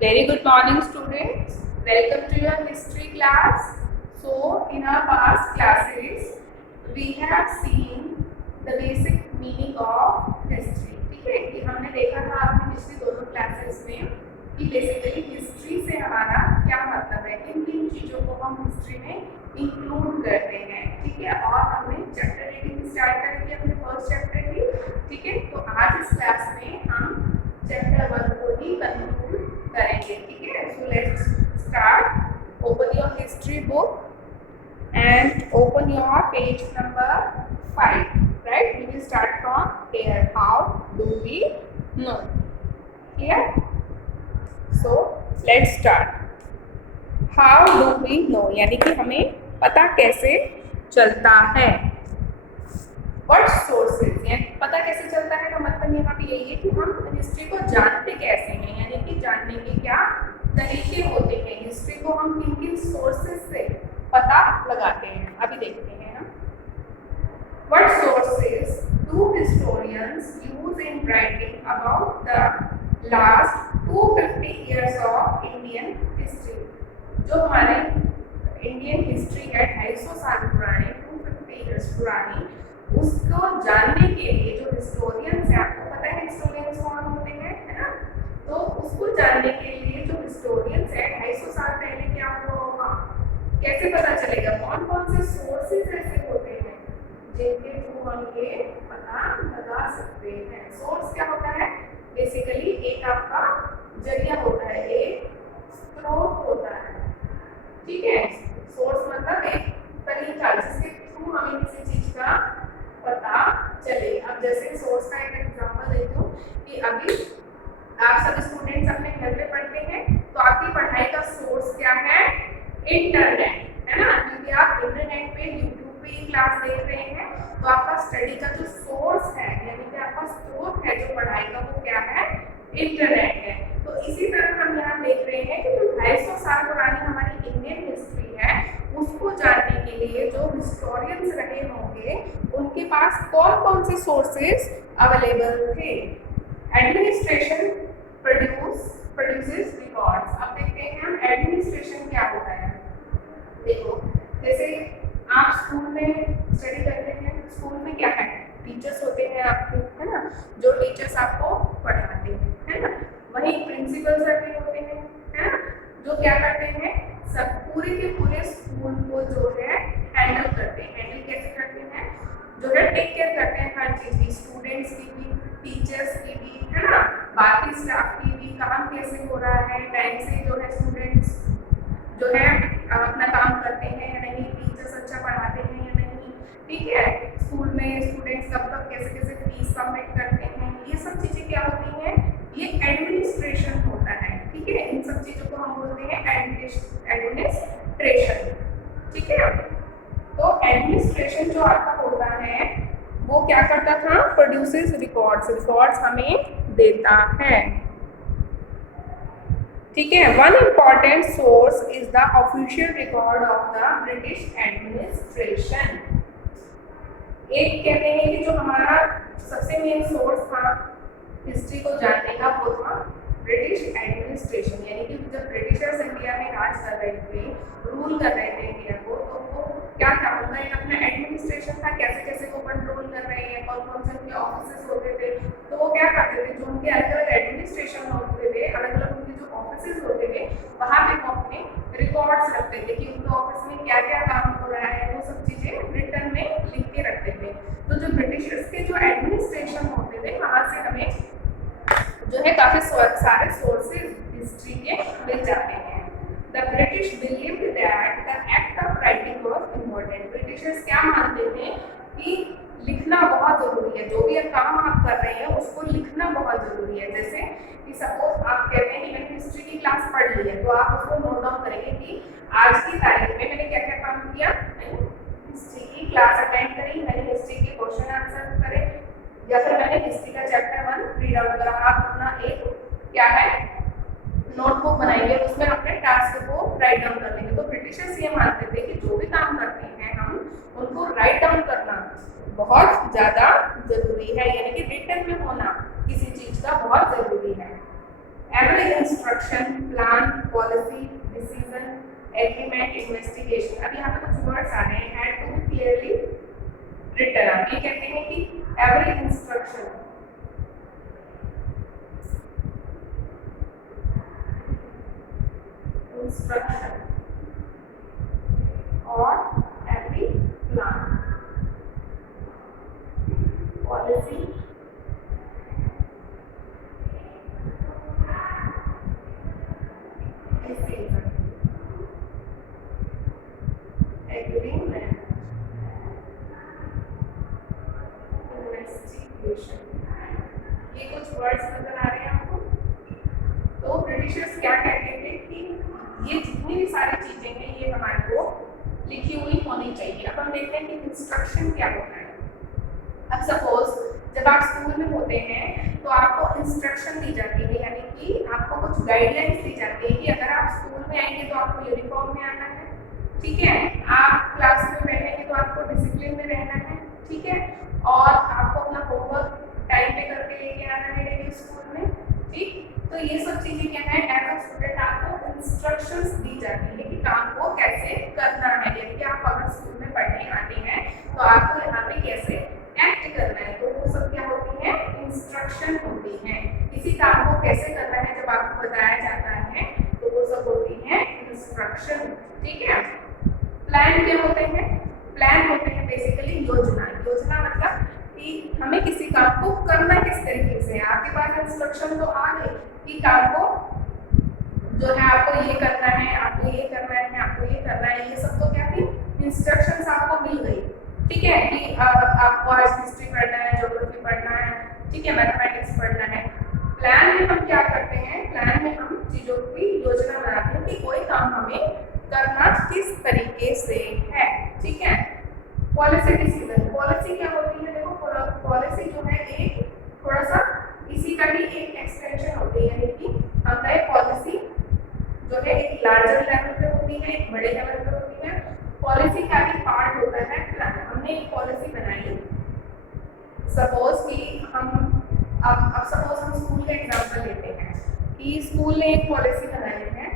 Very good morning, students. Welcome to your history class. So, in our past classes, we have seen the basic meaning of history. ठीक है कि हमने देखा था आपने पिछली दोनों क्लासेस में कि बेसिकली हिस्ट्री से हमारा क्या मतलब है, किन किन चीज़ों को हम हिस्ट्री में इंक्लूड करते हैं. ठीक है, और हमने चैप्टर रीडिंग स्टार्ट करेंगे अपने फर्स्ट चैप्टर की. ठीक है, तो आज इस क्लास में हम चैप्टर 1 को ही कंक्लूड करेंगे. ठीक है, so let's start. Open your history book and open your page number 5. Right, we will start from here. How do we know? Here, so let's start. How do we know यानी कि हमें पता कैसे चलता है. What sources यानी पता कैसे चलता है का मतलब यहाँ पे यही है कि हम हिस्ट्री को जानते कैसे हैं, यानी कि जानने के क्या तरीके होते हैं. हिस्ट्री को हम किन किन सोर्सेज से पता लगाते हैं, अभी देखते हैं हम. What sources do historians use in writing about the last 250 years of Indian history? जो हमारे इंडियन हिस्ट्री है 250 साल पुरानी, 250 ईयर्स पुरानी, उसको जानने के लिए जो हिस्टोरियंस हैं, आपको पता है हिस्टोरियंस कौन होते हैं, है ना. तो उसको जानने के लिए जो हिस्टोरियंस है 250 साल पहले क्या हुआ होगा, कैसे पता चलेगा, कौन कौन से सोर्सेज ऐसे होते हैं जिनके थ्रू हम ये पता लगा सकते हैं. सोर्स क्या होता है, बेसिकली एक आपका जरिया होता है, एक स्रोत होता है. ठीक है, सोर्स मतलब एक तरीका जिसके थ्रू हमें किसी चीज का पता चले. अब जैसे सोर्स का एक एग्जांपल देती हूँ कि अभी आप सब स्टूडेंट्स अपने घर में पढ़ते हैं, तो आपकी पढ़ाई का सोर्स क्या है, इंटरनेट, है ना. क्योंकि आप इंटरनेट पे यूट्यूब पे क्लास देख रहे हैं, तो आपका स्टडी का जो सोर्स है यानी कि आपका स्रोत है जो पढ़ाई का, वो क्या है, इंटरनेट है. तो इसी तरह हम यहाँ देख रहे हैं कि जो 250 साल पुरानी हमारी इंडियन हिस्ट्री है, उसको जानने के लिए जो हिस्टोरियंस रहे होंगे उनके पास कौन कौन से सोर्सेज अवेलेबल थे. Administration produces records. अब देखते हैं हम एडमिनिस्ट्रेशन क्या होता है. देखो, जैसे आप स्कूल में स्टडी करते हैं, स्कूल में क्या है, टीचर्स होते हैं आपके, है ना, जो टीचर्स आपको पढ़ाते हैं, है ना. वहीं प्रिंसिपल सर भी होते हैं, है ना, जो क्या करते हैं, सब पूरे के पूरे स्कूल को जो है हैंडल करते हैं. हैंडल कैसे करते हैं, जो है टेक केयर करते हैं हर चीज़ की, स्टूडेंट्स की भी, टीचर्स की भी, है ना, बाकी स्टाफ की भी, काम कैसे हो रहा है, टाइम से जो है स्टूडेंट्स जो है अपना काम करते हैं या नहीं, टीचर्स अच्छा पढ़ाते हैं या नहीं. ठीक है, स्कूल में स्टूडेंट्स कब कब कैसे कैसे फीस सबमिट करते हैं, ये सब चीज़ें क्या होती हैं, ये एडमिनिस्ट्रेशन होता है. ठीक है, इन सब चीज़ों को हम बोलते हैं एडमिनिस्ट्रेशन. ठीक है, तो एडमिनिस्ट्रेशन जो आपका होता है वो क्या करता था, प्रोड्यूसेस रिकॉर्ड्स, रिकॉर्ड्स हमें देता है. ठीक है, one important source is the official record of the British administration. एक कहते हैं कि जो हमारा सबसे मेन सोर्स था हिस्ट्री को जानने का, वो था ब्रिटिश एडमिनिस्ट्रेशन. यानी कि जब ब्रिटिशर्स इंडिया में राज कर रहे थे, रूल कर रहे थे इंडिया को, तो वो क्या था, उनका एक अपना एडमिनिस्ट्रेशन था, कैसे कैसे वो कंट्रोल कर रहे हैं, कौन कौन से उनके ऑफिसेस होते थे. तो वो क्या करते थे, जो उनके अलग अलग एडमिनिस्ट्रेशन होते थे, अलग अलग उनके जो ऑफिसेस होते थे, वहाँ पे वो अपने रिकॉर्ड्स रखते थे कि उनके ऑफिस में क्या क्या काम हो रहा है, वो सब चीज़ें रिटर्न में लिख के रखते थे. तो जो ब्रिटिशर्स के जो एडमिनिस्ट्रेशन होते थे, वहाँ से हमें जो है काफ़ी सारे सोर्सेज हिस्ट्री के मिल जाते हैं. The British believed that the act of writing was important. Britishers क्या मानते थे कि लिखना बहुत ज़रूरी है, जो भी काम आप कर रहे हैं उसको लिखना बहुत ज़रूरी है. जैसे कि सपोज आप कहते हैं कि मैंने हिस्ट्री की क्लास पढ़ ली है, तो आप उसको नोट डाउन करेंगे कि आज की तारीख में मैंने क्या क्या काम किया, मैंने हिस्ट्री की क्लास अटेंड करी, मैंने हिस्ट्री के क्वेश्चन आंसर करे, या फिर मैंने हिस्ट्री का चैप्टर 1 रीड आउट करा. आप अपना एक क्या है नोटबुक बनाएंगे, उसमें अपने टास्क को राइट डाउन कर लेंगे. तो ब्रिटिशर्स ये मानते थे कि जो भी काम करते हैं हम उनको राइट डाउन करना बहुत ज़्यादा ज़रूरी है, यानी कि रिटर्न में होना किसी चीज़ का बहुत ज़रूरी है. Every every instruction, plan, policy, decision, agreement, investigation. अब यहाँ पे कुछ वर्ड्स आ रहे हैं, had to be clearly written. आप ये कहते हैं कि every instruction or every plan, policy, decision, agreement, investigation. ये कुछ वर्ड्स नजर आ रहे हैं आपको? तो ब्रिटिशर्स क्या कहते थे कि ये जितनी भी सारी चीजें हैं ये हमारे को लिखी हुई होनी चाहिए। अब हम देखते हैं कि इंस्ट्रक्शन क्या होता है। अब सपोज जब आप स्कूल में होते हैं तो आपको इंस्ट्रक्शन दी जाती है, यानी कि आपको कुछ गाइडलाइंस दी जाती है कि अगर आप स्कूल में आएंगे तो आपको यूनिफॉर्म में आना है, ठीक है, आप क्लास में बैठेंगे तो आपको डिसिप्लिन में रहना है, ठीक है, और आपको अपना होमवर्क टाइम पे करके लेके आना है डेली स्कूल में, ठीक। तो ये सब चीजें क्या है, एज अ स्टूडेंट आपको इंस्ट्रक्शंस दी जाती है कि काम को कैसे करना है। यदि आप अगर स्कूल में पढ़ने आते हैं तो आपको यहाँ पे कैसे एक्ट करना है, तो वो सब क्या होती है, इंस्ट्रक्शन होती है। किसी काम को कैसे करना है जब आपको बताया जाता है तो वो सब होती है इंस्ट्रक्शन, ठीक है। प्लान क्या होते हैं? प्लान होते हैं बेसिकली योजना। योजना मतलब कि हमें किसी काम को करना किस तरीके से। आपके पास इंस्ट्रक्शन तो आ गई कि काम को जो है आपको ये करना है, आपको ये करना है, आपको ये करना है, ये सब तो क्या थी, इंस्ट्रक्शंस आपको मिल गई, ठीक है, कि आपको आज हिस्ट्री पढ़ना है, ज्योग्राफी पढ़ना है, ठीक है, मैथमेटिक्स पढ़ना है। प्लान में हम क्या करते हैं, प्लान में हम चीज़ों की योजना बनाते हैं कि कोई काम हमें करना किस तरीके से है, ठीक है। पॉलिसी डिसीजन, पॉलिसी क्या होती है, देखो पॉलिसी जो है एक थोड़ा सा इसी का ही एक एक्सटेंशन होती है, यानी कि हम कहे पॉलिसी जो है एक लार्जर लेवल पे होती है, एक बड़े लेवल पे होती है। पॉलिसी का भी पार्ट होता है प्लान। हमने एक पॉलिसी बनाई, सपोज कि हम अब सपोज हम स्कूल का एग्जांपल लेते हैं कि स्कूल ने एक पॉलिसी बनाई है,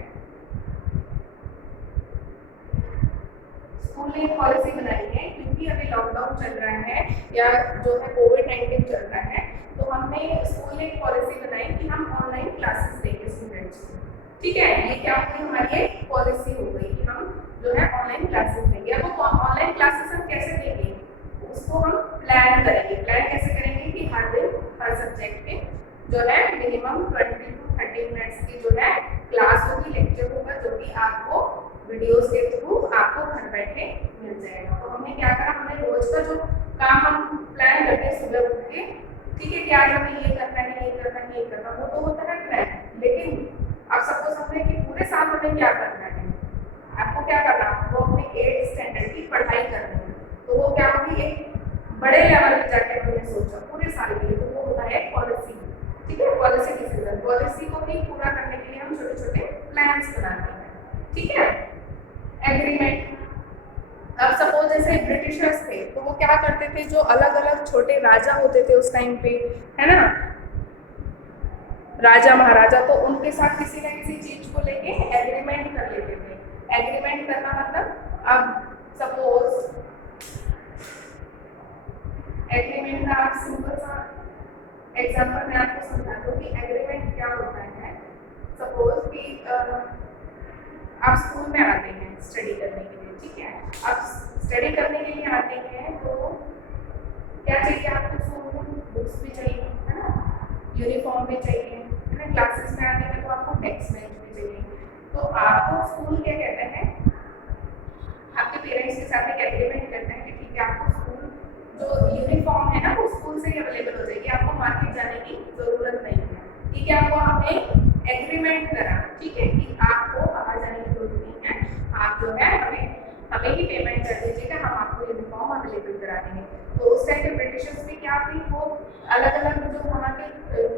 स्कूल ने एक पॉलिसी बनाई है क्योंकि अभी लॉकडाउन चल रहा है या जो है कोविड-19 चल रहा है, तो हमने स्कूल ने एक पॉलिसी बनाई कि हम ऑनलाइन क्लासेस देंगे स्टूडेंट्स को, ठीक है। ये क्या होगी, हमारी एक पॉलिसी हो गई कि हम जो है ऑनलाइन क्लासेस देंगे। अब वो ऑनलाइन क्लासेस हम कैसे देंगे, उसको हम प्लान करेंगे। प्लान कैसे करेंगे कि हर दिन हर सब्जेक्ट के जो है मिनिमम 20 to 30 मिनट्स की जो है क्लास होगी, लेक्चर होगा, जो कि आपको वीडियोस के थ्रू आपको घर बैठे मिल जाएगा। तो हमने क्या करा, हमने रोज का जो काम हम प्लान करते हैं सुबह उठ के, ठीक है, कि आज हमें ये करना है, ये करना है, ये करना, वो तो होता है प्लान। लेकिन अब सपोज हमने कि पूरे साल हमें क्या करना है, आपको क्या करना है, आपको अपने 8th स्टैंडर्ड की पढ़ाई करनी है, तो वो क्या होगी, एक बड़े लेवल पे जाके हमने सोचा पूरे साल के लिए, तो वो होता है पॉलिसी, ठीक है, पॉलिसी डिसीजन। पॉलिसी को भी पूरा करने के लिए हम छोटे छोटे प्लान्स बनाते हैं, ठीक है। एग्रीमेंट, अब सपोज जैसे ब्रिटिशर्स थे तो वो क्या करते थे, जो अलग अलग छोटे राजा होते थे उस टाइम पे, है ना, राजा महाराजा, तो उनके साथ किसी ना किसी चीज को लेके एग्रीमेंट कर लेते थे। एग्रीमेंट करना मतलब, अब सपोज एग्रीमेंट का आप सिंपल सा एग्जांपल मैं आपको समझा दूं कि एग्रीमेंट क्या होता है। सपोज कि आप स्कूल में आते हैं स्टडी करने के लिए, ठीक है, आप स्टडी करने के लिए आते हैं तो क्या चाहिए आपको, स्कूल में बुक्स भी चाहिए, है ना, यूनिफॉर्म भी चाहिए, है ना, क्लासेस में आते हैं तो आपको डेस्क बेंच भी चाहिए। तो आपको स्कूल क्या कहते हैं, आपके पेरेंट्स के साथ एक एग्रीमेंट करते हैं कि ठीक है, आपको स्कूल जो यूनिफॉर्म है ना वो स्कूल से ही अवेलेबल हो जाएगी, आपको मार्केट जाने की जरूरत नहीं है, ठीक है। आपको हमें एग्रीमेंट करा, ठीक है, कि आपको बाहर जाने की जरूरत नहीं है, आप जो है हमें ही पेमेंट कर दीजिएगा, हम आपको यूनिफॉर्म अवेलेबल करा देंगे। तो उस टाइम पे ब्रिटिशर्स भी क्या थी, वो अलग अलग जो वहाँ के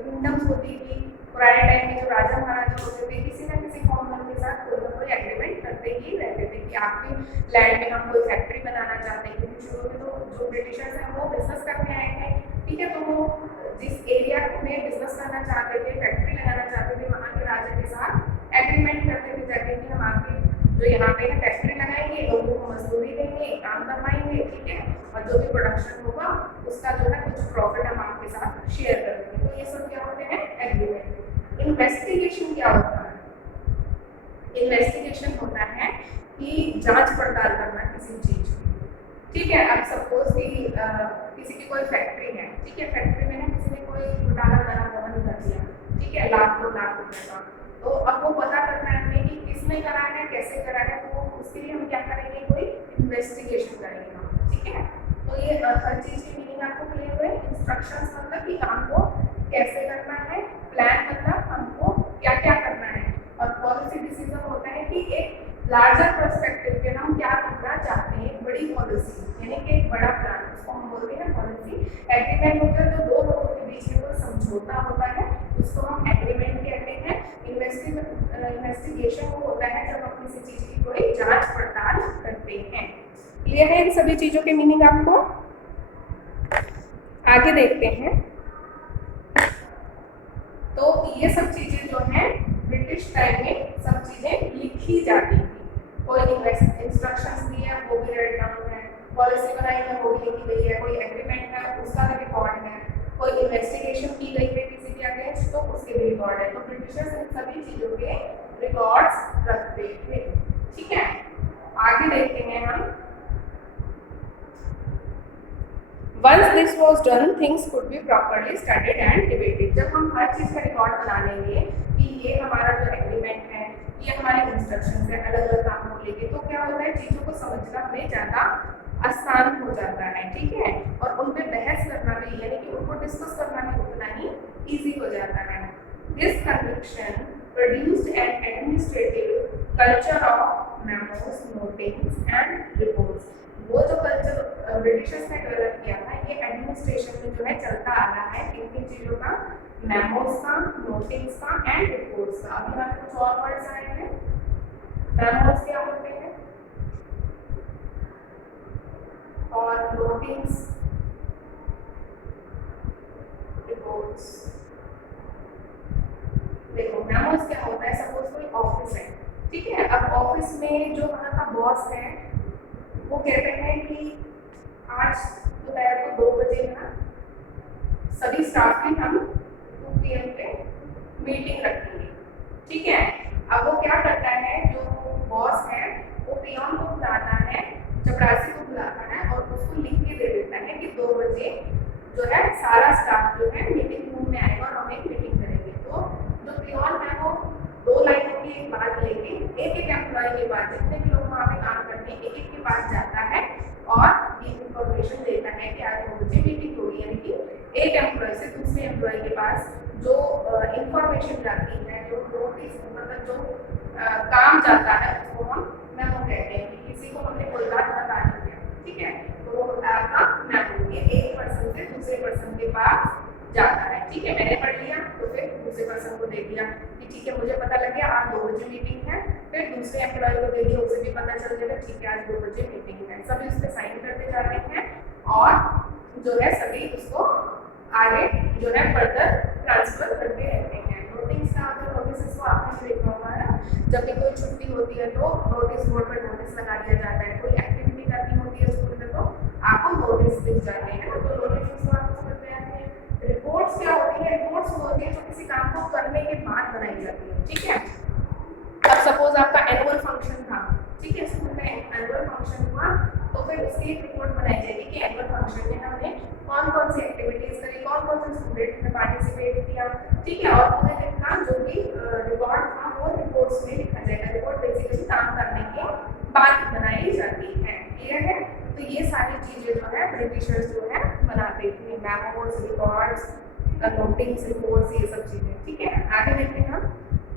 किंगडम्स होती थी पुराने टाइम में, जो राजा महाराजा होते थे, किसी ना किसी कॉमन के साथ कोई ना कोई एग्रीमेंट करते ही रहते थे कि आपके लैंड में हम कोई फैक्ट्री बनाना चाहते हैं, क्योंकि शुरू में तो जो ब्रिटिशर्स हैं वो बिजनेस करने आए थे, ठीक है, तो वो जिस एरिया में बिजनेस करना चाहते थे, फैक्ट्री लगाना चाहते थे, वहाँ के राजा जो यहाँ पे है फैक्ट्री लगाएंगे, लोगों को मजदूरी देंगे, काम करवाएंगे, ठीक है, और जो भी प्रोडक्शन होगा उसका जो है कुछ प्रॉफिट हम आपके साथ शेयर करेंगे। तो ये सब क्या होते हैं? एग्रीमेंट। इन्वेस्टिगेशन क्या होता है? इन्वेस्टिगेशन होता है कि जांच पड़ताल करना किसी चीज की, ठीक है। अब सपोज कि किसी की कोई फैक्ट्री है, ठीक है, फैक्ट्री में किसी ने कोई घोटाला करा, गबन कर दिया, ठीक है, लाख रुपए का, तो अब वो पता करना है हमें कि किसने करा है, कैसे करा है, तो उसके लिए हम क्या करेंगे? कोई इन्वेस्टिगेशन करेंगे हम, ठीक है। तो ये हर चीज की मीनिंग आपको क्लियर हुए। इंस्ट्रक्शंस मतलब कि काम को कैसे करना है, प्लान मतलब हमको क्या क्या करना है, और पॉलिसी डिसीजन होता है कि एक लार्जर पर्सपेक्टिव पे हम क्या करना चाहते हैं, बड़ी पॉलिसी, यानी कि एक बड़ा प्लान, उसको हम बोलते हैं पॉलिसी। एग्रीमेंट होता है जो दो लोगों के बीच में कोई समझौता होता है, उसको हम एग्रीमेंट कहते हैं। इन्वेस्टिगेशन वो होता है जब हम किसी चीज की कोई जांच पड़ताल करते हैं। क्लियर है इन सभी चीजों के मीनिंग आपको? आगे देखते हैं। तो ये सब चीजें जो है ब्रिटिश टाइम में सब चीजें लिखी जाती थी। कोई इंस्ट्रक्शंस दी है वो भी राइट डाउन है, पॉलिसी बनाई है वो भी लिखी गई है, कोई एग्रीमेंट है उसका भी रिकॉर्ड है, कोई इन्वेस्टिगेशन की गई है किसी के अगेंस्ट तो उसके भी रिकॉर्ड है। तो ब्रिटिशर्स इन सभी चीजों के रिकॉर्ड्स रखते थे, ठीक है। आगे देखते हैं हम। Once this was done, things could be properly studied and debated. जब हम हर चीज का रिकॉर्ड बना लेंगे कि ये हमारा जो एग्रीमेंट है, ये हमारे इंस्ट्रक्शंस है अलग अलग कामों को लेके, तो क्या होता है? चीजों को समझना हमें ज्यादा आसान हो जाता है, ठीक है, और उन पे बहस करना भी, यानी कि उनको डिस्कस करना भी उतना ही इजी हो जाता है। This conviction produced an administrative culture of memos, notings and reports. वो जो कल्चर ब्रिटिशर्स ने डेवलप किया था, ये एडमिनिस्ट्रेशन में जो है चलता आ रहा है, किन किन चीजों का? मेमोस का, नोटिंग्स का एंड रिपोर्ट्स का। अभी हमें कुछ और वर्ड्स आए हैं। मेमोस क्या होते हैं और नोटिंग्स, रिपोर्ट्स। देखो मेमोस क्या होता है? सपोज कोई ऑफिस है, ठीक है, अब ऑफिस में जो वहाँ का बॉस है वो कहते हैं कि आज दोपहर को 2 बजे ना सभी स्टाफ की हम 2 PM पे मीटिंग रखेंगे, ठीक है। अब वो क्या करता है, जो बॉस है वो पियोन को बुलाता है, चपरासी को बुलाता है और उसको लिख के दे देता है कि 2 बजे जो है सारा स्टाफ जो है मीटिंग रूम में आएगा और हम एक मीटिंग करेंगे। तो जो पियोन है वो 2 लाइनों की एक बात लेके एक एक एम्प्लॉय के पास, जितने भी लोग वहाँ पे काम करते हैं, एक एक के पास जाता है और ये इंफॉर्मेशन देता है कि आज 2 बजे मीटिंग होगी। यानी कि एक एम्प्लॉय से दूसरे एम्प्लॉय के पास जो इंफॉर्मेशन जाती है, जो नोटिस मतलब जो काम जाता है, उसको हम मेमो कहते हैं। कि किसी को हमने कोई बात बता दी है, ठीक है, तो वो आपका मेमो, ये एक पर्सन से दूसरे पर्सन के पास जाता है, ठीक है। मैंने पढ़ लिया तो फिर दूसरे पर्सन को दे दिया कि ठीक है मुझे पता लग गया आज 2 बजे मीटिंग है, फिर दूसरे एम्प्लॉय को दे दिया, उसे भी पता चल जाएगा ठीक है आज 2 बजे मीटिंग है। सभी उस पर साइन करते जाते हैं और जो है सभी उसको आगे जो है फर्दर ट्रांसफर करते रहते हैं। नोटिस का होता है, नोटिस को आपने देखा होगा ना, जब भी कोई छुट्टी होती है तो नोटिस बोर्ड पर नोटिस लगा दिया जाता है, कोई एक्टिविटी करनी होती है स्कूल में तो आपको नोटिस दिख जाते हैं ना, तो नोटिस को आपको समझ में आते हैं। रिपोर्ट्स क्या होती है? रिपोर्ट्स होती है जो किसी काम को करने के बाद बनाई जाती है, ठीक है। अब सपोज आपका एनुअल फंक्शन था, ठीक है, स्कूल में एनुअल फंक्शन हुआ तो फिर उसकी एक रिपोर्ट बनाई जाएगी कि एनुअल फंक्शन में हमने कौन कौन सी एक्टिविटीज करी, कौन कौन से स्टूडेंट ने पार्टिसिपेट किया, ठीक है, और पूरे दिन का जो भी रिकॉर्ड था वो रिपोर्ट्स में लिखा जाएगा। रिपोर्ट बेसिकली काम करने के बाद बनाई जाती है, क्लियर है। तो ये सारी चीजें जो है ब्रिटिशर्स जो है बनाते थे, मेमोस, रिकॉर्ड्स, नोटिंग्स, रिपोर्ट्स, ये सब चीजें, ठीक है। आगे देखते हैं हम।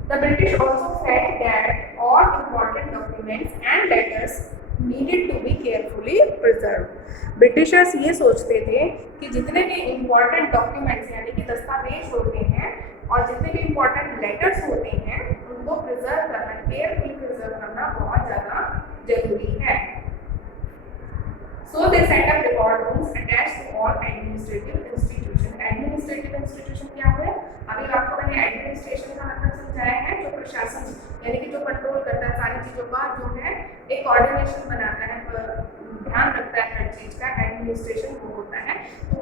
The British also felt that all important documents and letters needed to be carefully preserved. Britishers ये सोचते थे कि जितने भी इम्पोर्टेंट डॉक्यूमेंट्स यानी कि दस्तावेज होते हैं और जितने भी इम्पोर्टेंट लेटर्स होते हैं उनको प्रिजर्व करना, केयरफुली प्रिजर्व करना बहुत ज़्यादा जरूरी है। So they set up record rooms attached to all administrative institution. Administrative institution क्या हुआ? अभी आपको मैंने एडमिनिस्ट्रेशन का मतलब समझाया है, जो प्रशासन यानी कि जो कंट्रोल करता है, सारी चीज़ों का जो है एक कोऑर्डिनेशन बनाता है, ध्यान रखता है हर चीज़ का, एडमिनिस्ट्रेशन वो होता है। तो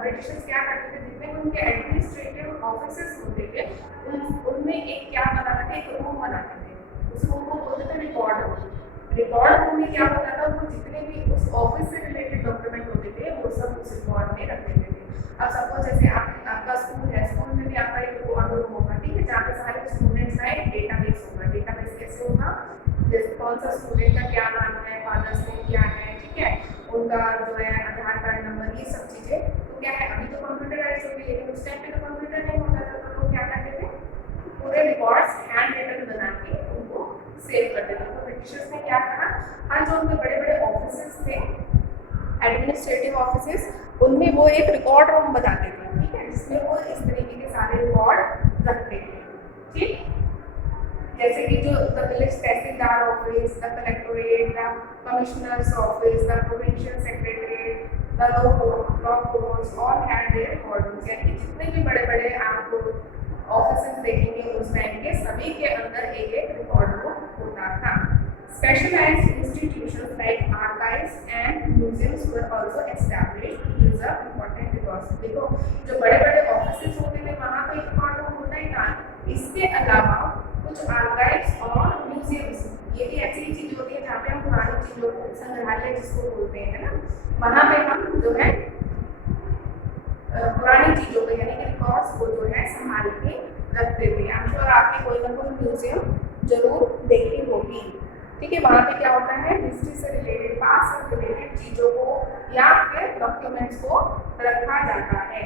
ब्रिटिशर्स क्या करते थे, जितने भी उनके एडमिनिस्ट्रेटिव ऑफिसेस होते थे उनमें एक क्या बनाते थे, एक रूम बनाते थे, उस रूम को बोलते थे रिकॉर्ड रूम। रिकॉर्ड रूम में क्या होता था, वो जितने भी उस ऑफिस से रिलेटेड डॉक्यूमेंट होते थे वो सब उस रिकॉर्ड में रख देते थे। अब सपोज जैसे आपका स्कूल है, स्कूल में भी आपका एक रिकॉर्ड रूम होगा, ठीक है, जहाँ पे सारे स्टूडेंट्स का एक डेटाबेस होगा। डेटाबेस कैसे होगा, जैसे कौन सा स्टूडेंट का क्या नाम है, फादर्स नेम क्या है, ठीक है, उनका जो है आधार कार्ड नंबर, ये सब चीज़ें। तो क्या है, अभी तो कंप्यूटराइज हो गई, लेकिन उस टाइम पे तो कंप्यूटर नहीं होता था, तो लोग क्या करते थे, पूरे रिकॉर्ड्स हैंड रिटन बना के उनको सेव करते थे। तो ब्रिटिशर्स ने क्या कहा, हाँ जो उनके बड़े बड़े ऑफिसेस थे, एडमिनिस्ट्रेटिव ऑफिसेस, उनमें वो एक रिकॉर्ड रूम बनाते थे, ठीक है, जिसमें वो इस तरीके के सारे रिकॉर्ड रखते थे। ठीक, जैसे कि जो the village tehsildar office, the collectorate, the commissioners office, the provincial secretariat, the law courts, all had there record rooms. यानी कि जितने भी बड़े बड़े आपको ऑफिसेस देखेंगे उस टाइम के, सभी के अंदर एक एक रिकॉर्ड रूम होता था। Specialized institutions like archives and museums were also established to preserve important records. देखो जो बड़े बड़े ऑफिसेस होते थे वहाँ तो एक रिकॉर्ड रूम होता ही था, इसके अलावा कुछ आर्काइव्स और म्यूजियम्स, ये भी ऐसी चीज होती है जहाँ पे हम पुरानी चीजों को, संग्रहालय जिसको बोलते हैं ना, वहाँ पे हम जो है पुरानी चीजों को यानी कि रिकॉर्ड्स को जो है संभाल के रखते थे। आई एम श्योर आपने कोई ना कोई म्यूजियम जरूर देखी होगी, ठीक है, वहाँ पे क्या होता है, हिस्ट्री से रिलेटेड, पास्ट से रिलेटेड चीज़ों को या फिर डॉक्यूमेंट्स को रखा जाता है।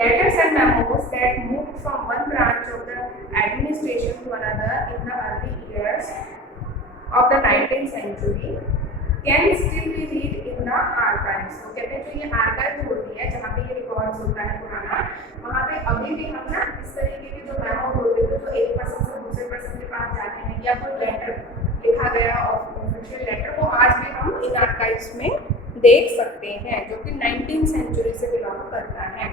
Letters and memos that moved from one branch of the administration to another in the early years of the 19th century can still be read in the archives. तो कहते हैं जो ये आर्काइव होती है जहाँ पे ये रिकॉर्ड्स होता है पुराना, वहाँ पे अभी भी हम ना इस तरीके के जो मेमो होते थे जो एक पर्सन से दूसरे पर्सन के पास जाते हैं या कोई लेटर लिखा गया ऑफिशियल लेटर, वो आज भी हम इन आर्काइव्स में देख सकते हैं, जो कि 19th century से बिलोंग करता है।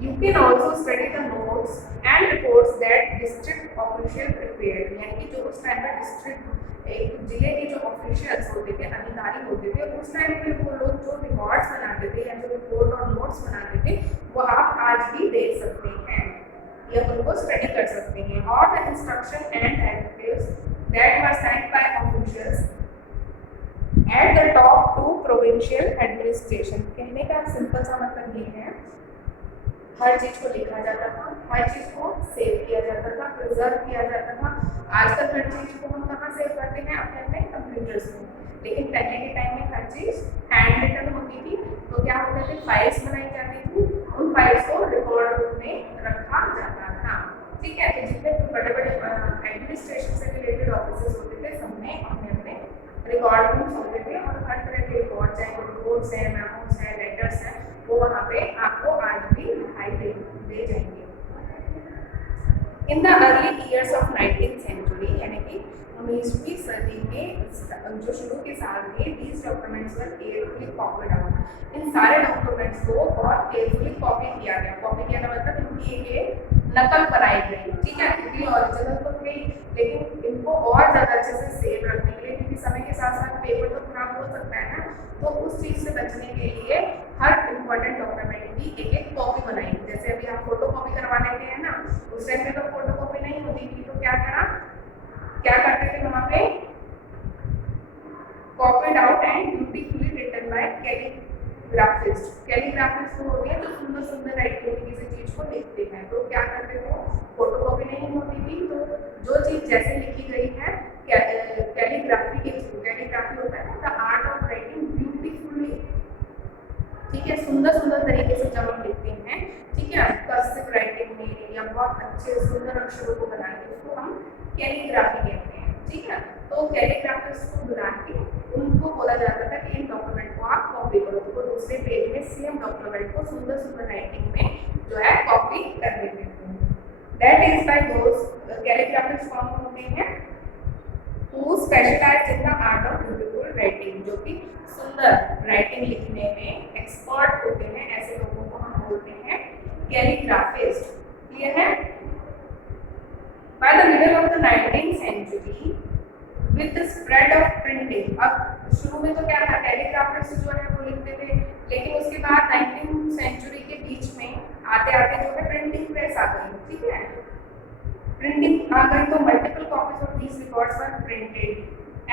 You can also study the notes and reports that district official prepared, यानी कि जो उस टाइम पर डिस्ट्रिक्ट एक जिले के जो ऑफिशियल्स होते थे, अधिकारी होते थे, उस टाइम पे वो लोग जो रिकॉर्ड्स बनाते थे या जो रिपोर्ट और नोट्स बनाते थे वो आप आज भी देख सकते हैं या उनको स्टडी कर सकते हैं। और the instruction and directives that were sent by officials at the top to provincial administration. कहने का सिंपल सा मतलब ये है, हर चीज़ को लिखा जाता था, हर चीज़ को सेव किया जाता था, प्रिजर्व किया जाता था। आजकल हर चीज़ को हम कहाँ सेव करते हैं, अपने अपने कंप्यूटर्स में, लेकिन पहले के टाइम में हर चीज़ हैंड रिटन होती थी। तो क्या होते थे, फाइल्स बनाई जाती थी, उन फाइल्स को रिकॉर्ड रूम में रखा जाता था। ठीक है, तो जितने भी बड़े बड़े एडमिनिस्ट्रेशन से रिलेटेड ऑफिसेस होते थे, सब में अपने अपने रिकॉर्ड रूम्स होते थे और हर तरह के रिकॉर्ड, चाहे वो रिपोर्ट्स हैं, मेमोस हैं, लेटर्स हैं, वो वहाँ पे आपको आज भी दिखाई दे जाएंगे। इन the early years of 19th century, यानी कि 19वीं सदी के जो शुरू के साल थे, these documents were carefully copied out. इन सारे डॉक्यूमेंट्स को बहुत केयरफुली कॉपी किया गया। कॉपी किया का मतलब इनकी एक नकल बनाई गई, ठीक है, क्योंकि ओरिजिनल तो थी, लेकिन इनको और ज़्यादा अच्छे से सेव रखने के लिए, क्योंकि समय के साथ साथ पेपर तो खराब हो सकता है ना, तो उस चीज़ से बचने के लिए हर इम्पोर्टेंट डॉक्यूमेंट की एक एक कॉपी बनाई। जैसे अभी आप फोटो कॉपी करवा लेते हैं ना, उस टाइम पे तो फोटो कॉपी नहीं होती थी, तो क्या करते थे वहाँ पे, copied out and beautifully written by calligraphist. Calligraphist वो होते हैं जो सुंदर सुंदर राइटिंग में किसी चीज़ को लिखते हैं। तो क्या करते थे, फोटो कॉपी नहीं होती थी, तो जो चीज़ जैसे लिखी गई है कैलीग्राफी के थ्रू, कैलीग्राफी होता है the art of writing beautifully, ठीक है, सुंदर सुंदर तरीके से जब हम लिखते हैं, ठीक है, कर्सिव राइटिंग में या बहुत अच्छे सुंदर अक्षरों को बना के, उसको हम कैलीग्राफी कहते हैं, ठीक है। तो कैलीग्राफिस्ट को बुला के उनको बोला जाता था कि इन डॉक्यूमेंट को आप कॉपी करो, तो वो दूसरे पेज में सेम डॉक्यूमेंट को सुंदर सुंदर राइटिंग में जो है कॉपी कर देते थे। दैट इज बाय दोस कैलीग्राफिस्ट कौन होते हैं, who specialized in the art of beautiful writing, जो कि सुंदर राइटिंग लिखने में एक्सपर्ट होते हैं, ऐसे लोगों को हम बोलते हैं कैलीग्राफिस्ट। क्लियर है? By the middle of the 19th century, spread of printing. अब शुरू में तो क्या था, कैलीग्राफर्स जो है वो लिखते थे, लेकिन उसके बाद 19वीं सेंचुरी के बीच में आते आते जो है प्रिंटिंग प्रेस आ गई, ठीक है, प्रिंटिंग आ गई तो multiple copies of these records were printed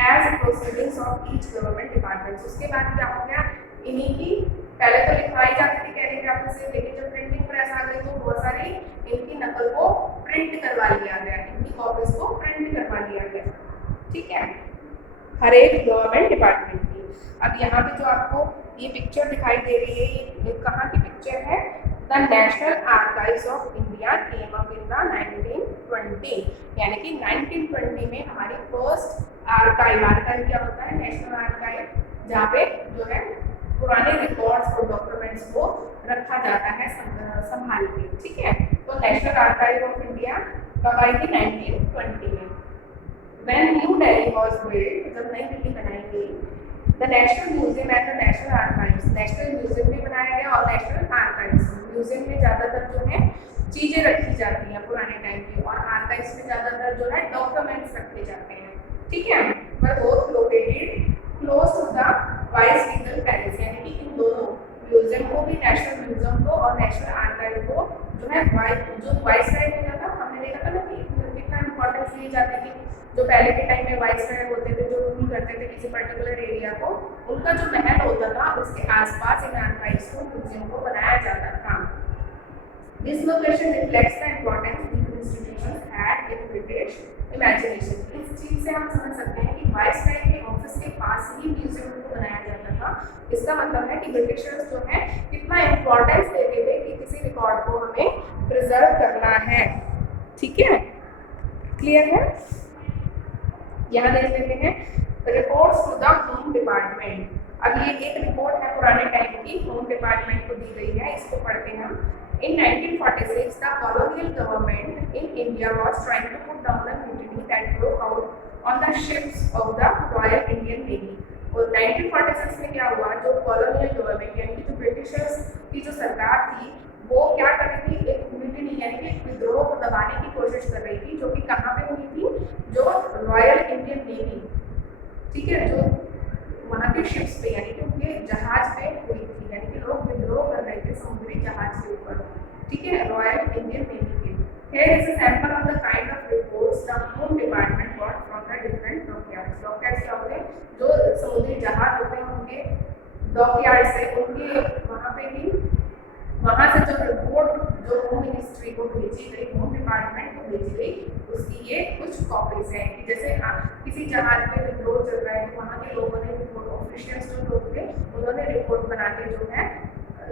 as proceedings of each government department. उसके बाद क्या हो गया, इन्हीं की पहले तो लिखवाई जाती थी कैलीग्राफी से, लेकिन जब प्रिंटिंग प्रेस आ गई तो बहुत सारी इनकी नकल को प्रिंट करवा लिया गया, इनकी कॉपीज को प्रिंट करवा लिया गया, ठीक है, हर एक गवर्नमेंट डिपार्टमेंट की। अब यहाँ पे जो आपको ये पिक्चर दिखाई दे रही है, ये कहाँ की पिक्चर है, the national archives of India came up in the 1920, यानी कि 1920 में हमारी फर्स्ट आर्काइव, आर्काइव क्या होता है, नेशनल आर्काइव, जहाँ पे जो है पुराने रिकॉर्ड्स और डॉक्यूमेंट्स को रखा जाता है संभाल के, ठीक है। तो नेशनल आर्काइव ऑफ इंडिया कब आई थी, 1920 में। When New Delhi was built, जब नई दिल्ली बनाई गई, the National Museum and the National Archives, national museum भी बनाया गया और नेशनल आर्काइव्स, म्यूजियम में ज़्यादातर जो है चीज़ें रखी जाती हैं पुराने टाइम की, और आर्काइव्स में ज़्यादातर जो है डॉक्यूमेंट्स रखे जाते हैं, ठीक है। पर both located close to the Viceregal Palace, यानी कि इन दोनों म्यूजियम को भी, नेशनल म्यूजियम को और नेशनल आर्काइव को जो है वाइस राय होता था, हमने देखा था ना कि कितना इंपॉर्टेंस दी जाती थी। जो पहले के टाइम में वाइस राय होते थे, जो रूल करते थे किसी पर्टिकुलर एरिया को, उनका जो महल होता था उसके आसपास इन आर्काइव्स को, म्यूजियम को बनाया जाता था। This location reflects the importance these institutions had in British imagination. इस चीज से हम समझ सकते हैं कि वाइस राय के ऑफिस के पास ही म्यूजियम को बनाया जाता था। इसका मतलब है कि ब्रिटिशर्स जो है कितना इम्पोर्टेंस देते थे कि किसी रिकॉर्ड को हमें प्रिजर्व करना है, ठीक है, क्लियर है। यहाँ देख लेते हैं reports to the home department. अब ये एक रिपोर्ट है पुराने टाइम की, होम डिपार्टमेंट को दी गई है, इसको पढ़ते हैं हम। In 1946, the colonial government in India was trying to put down the mutiny that broke out on the ships of the Royal Indian Navy. और 1946 में क्या हुआ, जो कॉलोनियल गवर्नमेंट यानी कि जो ब्रिटिशर्स की जो सरकार थी, वो क्या कर रही थी, एक म्यूटिनी यानी कि विद्रोह को दबाने की कोशिश कर रही थी, जो कि कहाँ पे हुई थी, जो रॉयल इंडियन नेवी, ठीक है, जो वहाँ के शिप्स पे यानी कि उनके जहाज पे हुई थी, यानी कि लोग विद्रोह कर रहे थे समुद्री जहाज के ऊपर, ठीक है, रॉयल इंडियन नेवी के। Here is a sample of the kind of reports the Home Department got from the different dockyards. Dockyards क्या होते हैं, जो समुद्री जहाज होते हैं उनके डॉकयार्ड से, उनके वहाँ पे भी, वहाँ से जो रिपोर्ट जो होम मिनिस्ट्री को भेजी गई, होम डिपार्टमेंट को भेजी गई, उसकी ये कुछ कॉपीज हैं कि जैसे किसी जहाज पे विद्रोह चल रहा है तो वहाँ के लोगों ने रिपोर्ट, ऑफिशियल्स जो लोग थे उन्होंने रिपोर्ट बना के जो है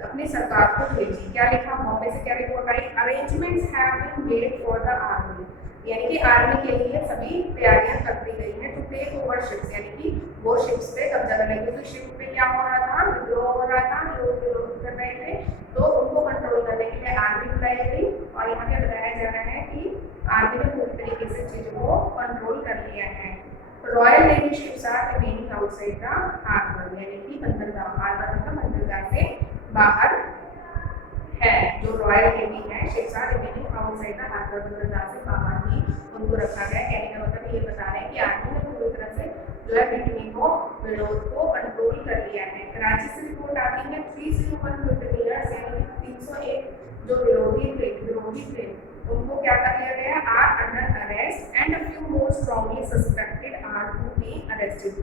अपनी सरकार को भेजी। क्या लिखा, बॉम्बे से क्या रिपोर्ट आई, arrangements have been made for the army, यानी कि आर्मी के लिए सभी तैयारियां कर दी गई हैं टू टेक ओवर शिप्स, यानी कि वो शिप्स पे कब्जा कर लेंगे। तो शिप पे क्या हो रहा था, विद्रोह हो रहा था, लोग विरोध कर रहे थे, तो उनको कंट्रोल करने के लिए आर्मी बुलाई गई, और यहाँ पे बताया जा रहा है कि आर्मी ने पूरी तरीके से चीजों को कंट्रोल कर लिया है। Royal Navy ships are remaining outside the harbour, यानी कि बंदरगाह, हार्बर मतलब बंदरगाह से बाहर है, जो रॉयल नेवी है, ships are remaining outside the harbour, बंदरगाह से बाहर ही उनको रखा गया। कहने का मतलब ये बता रहे हैं कि आर्मी ने पूरी तरह से जो है म्यूटिनी को, विरोध को कंट्रोल कर लिया है। कराची से रिपोर्ट आती है 301 म्यूटिनियर्स, यानी 301 जो विरोधी थे उनको क्या कर लिया गया, are under arrest and a few more strongly suspected are to be arrested.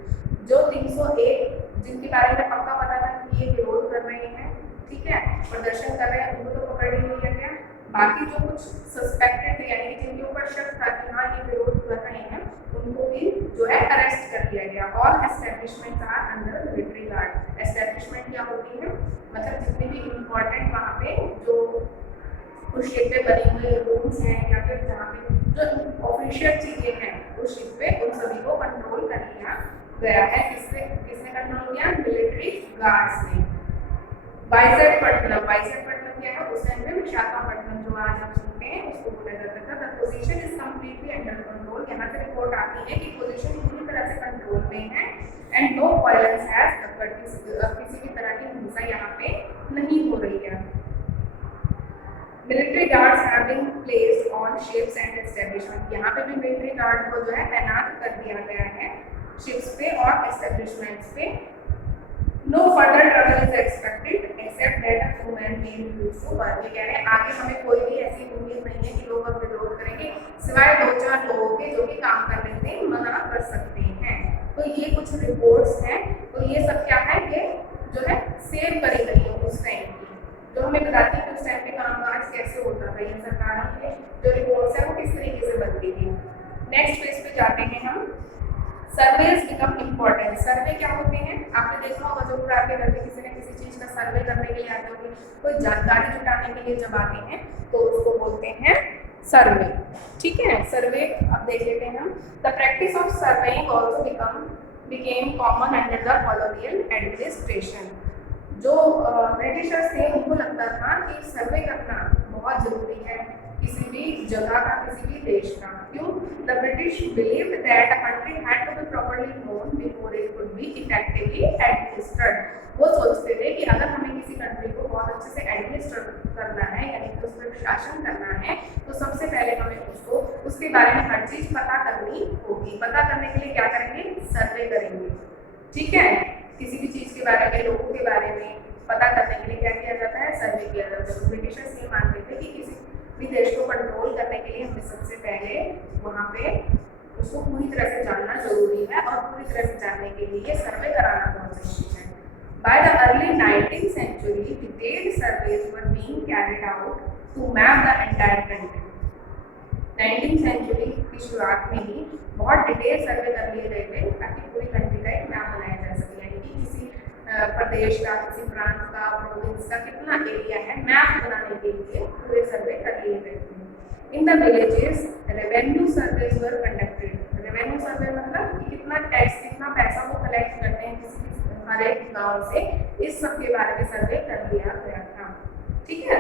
जो 301 जिनके बारे में पक्का पता था कि ये विरोध कर रहे हैं, ठीक है, प्रदर्शन कर रहे हैं, उनको तो पकड़ ही लिया गया। बाकी जो कुछ सस्पेक्टेड थे यानी कि जिनके ऊपर शक था कि हाँ ये विरोध कर रहे हैं, उनको भी जो है अरेस्ट कर दिया गया। All establishment are under military guard. Establishment क्या होती है, मतलब जितने भी इम्पोर्टेंट वहाँ पे जो उस शिप पे बने हुए रूम्स हैं या फिर जहाँ पे जो ऑफिशियल चीजें हैं उस शिप पे, उन सभी को कंट्रोल कर लिया गया है। किसने कंट्रोल किया, मिलिट्री गार्ड्स ने। वाइजरपट्टनम क्या है, उस टाइम में विशाखापट्टनम जो आज हम सुनते हैं उसको बोला जाता था। The position is completely under control. यहाँ से रिपोर्ट आती है कि पोजीशन पूरी तरह से कंट्रोल में है and no violence has occurred, किसी भी तरह की हिंसा यहाँ पे नहीं हो रही है। Military guards have been placed on ships and establishment. यहाँ पे भी मिलिट्री गार्ड को जो है तैनात कर दिया गया है, शिप्स पे और एस्टेब्लिशमेंट्स पे। No further trouble is expected except that women may refuse to work. ये कह रहे हैं आगे हमें कोई भी ऐसी उम्मीद नहीं है कि लोग अब विरोध करेंगे, सिवाय 2-4 लोगों के जो कि काम करने से मना कर सकते हैं। तो ये कुछ रिपोर्ट्स हैं, तो ये सब क्या है, ये जो है सेव करी गई है उस टाइम की, जो हमें बताती है कि उस टाइम पे कामकाज कैसे होता था, ये सरकारों के जो रिपोर्ट्स है वो किस तरीके से बनती थी। नेक्स्ट पेज पे जाते हैं हम। Surveys become important. सर्वे क्या होते हैं, आपने देखा होगा जरूर, आपके घर में किसी न किसी चीज का सर्वे करने के लिए आते होंगे, कोई जानकारी जुटाने के लिए जब आते हैं तो उसको बोलते हैं सर्वे। ठीक है, सर्वे अब देख लेते हैं हम। The practice of surveying also became common under the colonial administration. जो ब्रिटिशर्स थे उनको लगता था कि सर्वे करना बहुत जरूरी है किसी भी जगह का, किसी भी देश का। क्यों? The British believed that a country had to be properly known before it could be effectively administered. वो सोचते थे कि अगर हमें किसी कंट्री को बहुत अच्छे से एडमिनिस्टर करना है, यानी कि उस पर शासन करना है, तो सबसे पहले हमें उसको उसके बारे में हर चीज पता करनी होगी। पता करने के लिए क्या करेंगे? सर्वे करेंगे। ठीक है, किसी भी चीज के बारे में, लोगों के बारे में पता करने के लिए क्या किया जाता है? सर्वे किया जाता है। ब्रिटिशर्स ये मानते थे कि किसी भी देश को कंट्रोल करने के लिए हमें सबसे पहले वहाँ पे उसको पूरी तरह से जानना जरूरी है, और पूरी तरह से जानने के लिए सर्वे कराना बहुत जरूरी है। By the early 19th century, detailed surveys were being carried out to map the entire country. 19th century की शुरुआत में ही बहुत डिटेल सर्वे कर लिए गए थे ताकि पूरी कंट्री का एक मैप बनाया जा सके, यानी कि किसी प्रदेश का, किसी प्रांत का, प्रोविंस का कितना एरिया है, मैप बनाने के लिए पूरे सर्वे कर लिए गए थे। In the villages revenue surveys were conducted. Revenue survey मतलब कि कितना टैक्स, कितना पैसा वो कलेक्ट करते हैं किसी हर एक गाँव से, इस सब के बारे में सर्वे कर लिया गया था। ठीक है,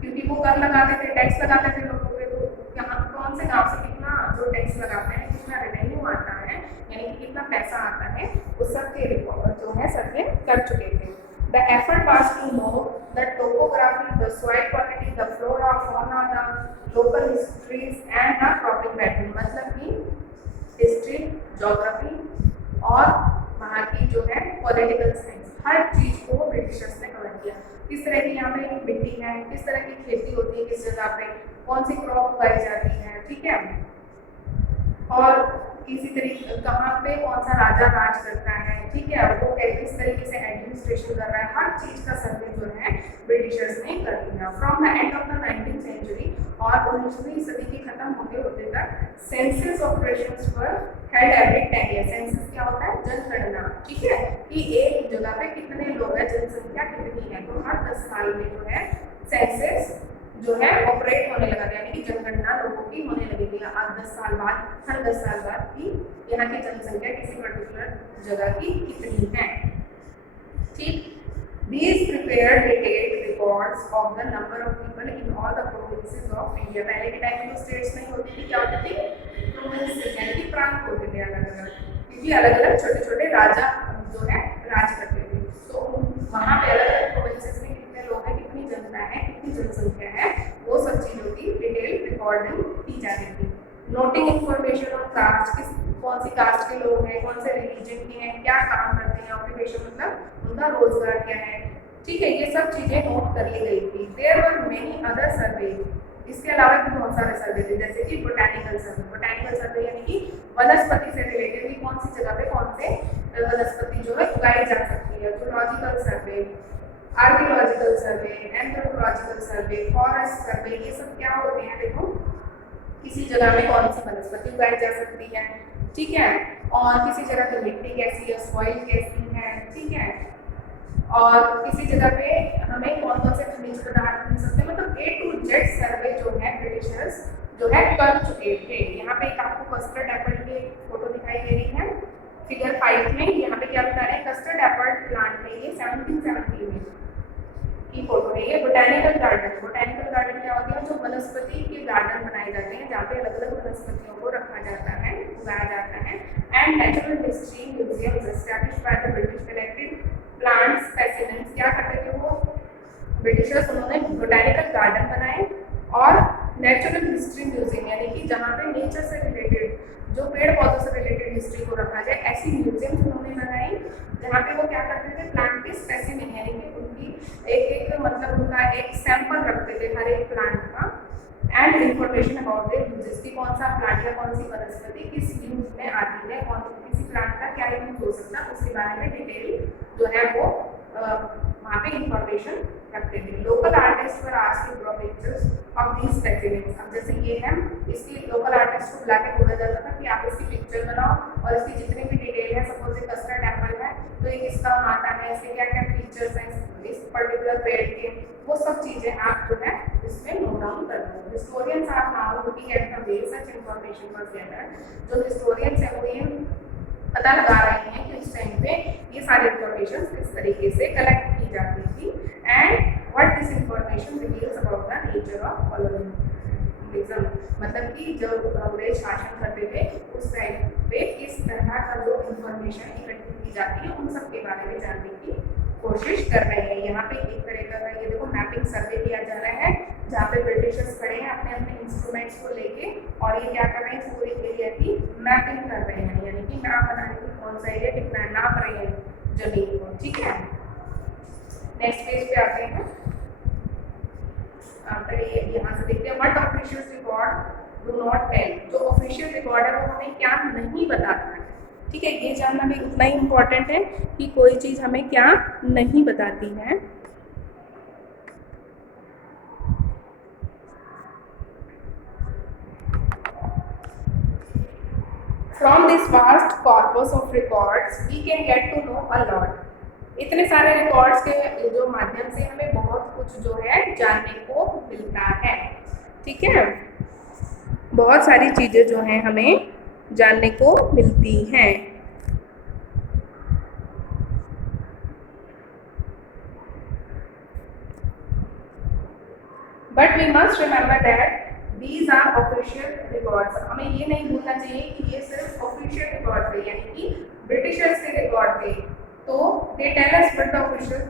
क्योंकि वो कर लगाते थे, टैक्स लगाते थे लोगों पे, तो यहाँ कौन से गांव से कितना जो टैक्स लगाते हैं, कितना रेवेन्यू आता है, यानी कि कितना पैसा आता है, उस सब के रिकॉर्ड जो है सर्वे कर चुके थे। The effort was to know the topography, the soil quality, the flora fauna, the local histories and the cropping pattern. मतलब कि हिस्ट्री, ज्योग्राफी और वहाँ की जो है पॉलिटिकल साइंस, हर चीज को ब्रिटिशर्स ने कवर किया। किस तरह की यहाँ पे मिट्टी है, किस तरह की खेती होती है, किस जगह पे कौन सी क्रॉप उगाई जाती है, ठीक है, और किसी तरीके कहाँ पे कौन सा राजा राज करता है, ठीक है, वो किस तरीके से एडमिनिस्ट्रेशन कर रहा है, हर चीज का सर्वे जो है ब्रिटिशर्स ने कर दिया। From the end of the 19th century, और 19वीं सदी के खत्म होते होते तक census operations were held every 10 year. Census क्या होता है? जनगणना। ठीक है, कि एक जगह पे कितने लोग हैं, जनसंख्या कितनी है, तो हर 10 साल में जो है सेंसस जो है ऑपरेट होने लगा, यानी कि जनगणना लोगों की होने लगेगी। अब 10 साल बाद, हर 10 साल बाद कि यहाँ की जनसंख्या किसी पर्टिकुलर जगह की कितनी है। ठीक, these prepared detailed records of the number of people in all the provinces of India। पहले के टाइम में तो स्टेट्स नहीं होती थी, क्या होती थी? प्रोविंसेस, यानी कि प्रांत होते थे अलग अलग, क्योंकि अलग अलग छोटे छोटे राजा जो है राज करते थे, तो वहाँ पे अलग अलग प्रोविंसेस में कितने लोग हैं, कितनी जनता है, कितनी जनसंख्या है, वो सब चीज़ों की डिटेल रिकॉर्डिंग की जाती थी। नोटिंग इन्फॉर्मेशन ऑफ कास्ट, किस कौन सी कास्ट के लोग हैं, कौन से रिलीजन के हैं, क्या काम करते हैं, ऑक्यूपेशन मतलब उनका रोजगार क्या है, ठीक है, ये सब चीजें नोट कर ली गई थी। देयर वर मेनी अदर सर्वे, इसके अलावा भी बहुत सारे सर्वे थे, जैसे कि बोटैनिकल सर्वे। बोटैनिकल सर्वे यानी कि वनस्पति से रिलेटेड भी कौन सी जगह पे कौन से वनस्पति जो है उगाई जा सकती है। Zoological survey, archaeological survey, anthropological survey, forest survey, ये सब क्या होते हैं? देखो, किसी जगह में कौन सी वनस्पति उगाई जा सकती है, ठीक है, और किसी जगह की मिट्टी कैसी है, सॉइल कैसी है, ठीक है, और किसी जगह पे हमें कौन कौन से खनिज पदार्थ मिल सकते हैं। मतलब A to Z सर्वे जो है ब्रिटिशर्स जो है कर चुके थे। यहाँ पे एक आपको कस्टर्ड एप्पल की फोटो दिखाई दे रही है फिगर 5 में। यहाँ पे क्या बता रहे हैं? कस्टर्ड एप्पल प्लांट है, ये 1770 में की फोटो है। ये बोटैनिकल गार्डन, बोटैनिकल गार्डन क्या होती है? जो वनस्पति के गार्डन बनाए जाते हैं जहाँ पे अलग अलग वनस्पतियों को रखा जाता है, उगाया जाता है। And natural history museum established by the British collected plants specimens. क्या करते थे वो ब्रिटिशर्स? उन्होंने बोटैनिकल गार्डन बनाए और नेचुरल हिस्ट्री म्यूजियम, यानी कि जहाँ पे नेचर से रिलेटेड, जो पेड़ पौधों से रिलेटेड हिस्ट्री को रखा जाए, ऐसी म्यूजियम उन्होंने बनाई जहाँ पे वो क्या करते थे, प्लांट के स्पेसिमेन यानी कि उनकी एक मतलब उनका एक सैंपल रखते थे हर एक प्लांट का, and information about their uses की कौन सा प्लांट या कौन सी वनस्पति किस यूज में आती है, किसी प्लांट का क्या यूज हो सकता है, उसके बारे में डिटेल जो है वो वहाँ पे इंफॉर्मेशन रखते थे। Local artist were asked to draw pictures of these specimens. अब जैसे ये है, इसकी लोकल आर्टिस्ट को बुला के बोला जाता था कि आप इसकी पिक्चर बनाओ और इसकी जितनी भी डिटेल है, सपोज ये कस्टर्ड एप्पल है तो ये किसका आता है, इसके क्या क्या फीचर्स हैं इस पर्टिकुलर पेड़ के, वो सब चीज़ें आप जो है इसमें नोट डाउन कर दो। Historians are now looking at the way such information was gathered. जो हिस्टोरियंस है वो ये पता लगा रहे हैं कि उस टाइम पे ये सारी इंफॉर्मेशन किस तरीके से कलेक्ट की जाती थी, and what this information reveals about the nature of colonialism, मतलब कि जब अंग्रेज शासन करते थे उस टाइम पे किस तरह का जो इंफॉर्मेशन इकट्ठी की जाती है उन सब के बारे में जानने की कोशिश कर रहे हैं। यहाँ पे एक तरीका का ये देखो मैपिंग सर्वे किया जा रहा है, जहाँ पे ब्रिटिशर्स खड़े हैं अपने अपने इंस्ट्रूमेंट्स को लेके और ये क्या कर रहे हैं, पूरे एरिया की मैपिंग कर रहे हैं, यानी कि मैप बनाने की कौन सा एरिया कितना नाप रहे हैं जमीन को। ठीक है, नेक्स्ट पेज पे आते हैं। यहाँ से देखते हैं what official record do not tell. जो ऑफिशियल रिकॉर्ड है वो हमें क्या नहीं बताता है। ठीक है, ये जानना भी उतना ही इम्पोर्टेंट है कि कोई चीज़ हमें क्या नहीं बताती है। From this vast corpus of records, we can get to know a lot. इतने सारे रिकॉर्ड्स के जो माध्यम से हमें बहुत कुछ जो है जानने को मिलता है। ठीक है, बहुत सारी चीज़ें जो हैं हमें जानने को मिलती हैं। But we must remember that these are official records. हमें ये नहीं भूलना चाहिए कि ये सिर्फ ऑफिशियल रिकॉर्ड थे, यानी कि ब्रिटिशर्स के रिकॉर्ड थे, तो they tell us what the official